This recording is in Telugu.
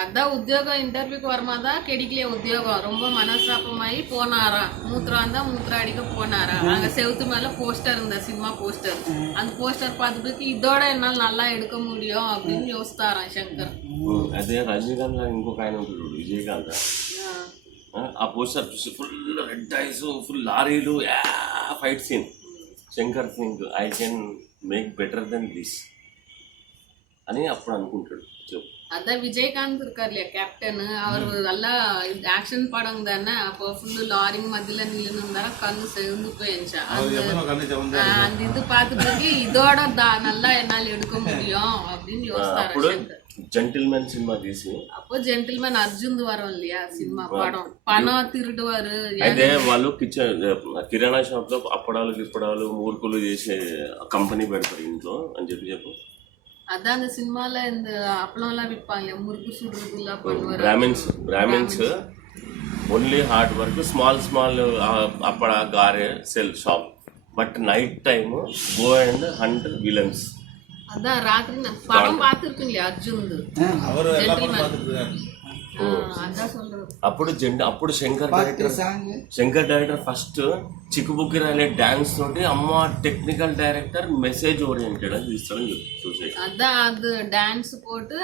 அதான் உத்தியோகம் இன்டர்வியூக்கு வருமாதான் கிடைக்கலையே உத்தியோகம். ரொம்ப மனஸ்தாபமாயி போனாரா, மூத்திரம் தான் மூத்திரம் அடிக்க போனாரா. அங்க செவுத்து மேல போஸ்டர் இருந்த சினிமா போஸ்டர். அந்த போஸ்டர் பார்த்துட்டு இதோட என்னால் நல்லா எடுக்க முடியும் அப்படின்னு யோசித்தாராம் శంకర్. అదే రజనీకాంత్ లాగా ఇంకొక ఆయన ఉంటాడు విజయకాంత్. ఆ పోస్టర్ చూసి ఫుల్ రెడ్ ఐస్, ఫుల్ లారీలు, fight scene. Shankar think I can make better than this అని అప్పుడు అనుకుంటాడు. చెప్పు. அதான் விஜயகாந்த் இருக்கார் இல்லையா கேப்டன், அவர் நல்லா ஆக்ஷன் படம் தானே. அப்போ ஃபுல்லு லாரிங் மத்தியில நின்று இருந்தாரா, கண்ணு செவந்து போயிருந்துச்சா. அந்த இது பார்த்துட்டு இதோட நல்லா என்னால் எடுக்க முடியும் அப்படின்னு யோசித்தாரு. జెంటిల్మెన్ సినిమా తీసి அப்போ జెంటిల్మెన్ అర్జున్ వరం இல்லையா సినిమా పణం తిరుడువారు. అయితే వాళ్ళు కిరాణా షాప్ లో అప్పడాలు గిప్పడాలు మూర్ఖులు చేసే కంపెనీ పెడతారు ఇంట్లో అని చెప్పు. அதான் அந்த சினிமால இந்த அப்பளம்லாம் விற்பாங்க, முறுக்கு சுடுறதுலாம் பண்ணுவாரு. Brahmins only hard work, small అప్పడ గారె sell shop. But night time go and hunt villains. அதான் ராத்திரி படம் பார்த்துருக்கீங்க அர்ஜுன். అప్పుడు శంకర్ డైరెక్టర్ ఫస్ట్ చిక్కుబుక్కి రాలే డాన్స్ తోటి అమ్మ టెక్నికల్ డైరెక్టర్ మెసేజ్ ఓరియంటెడ్ అని తీస్తాడని చూసే. அதான் அது டான்ஸ் போட்டு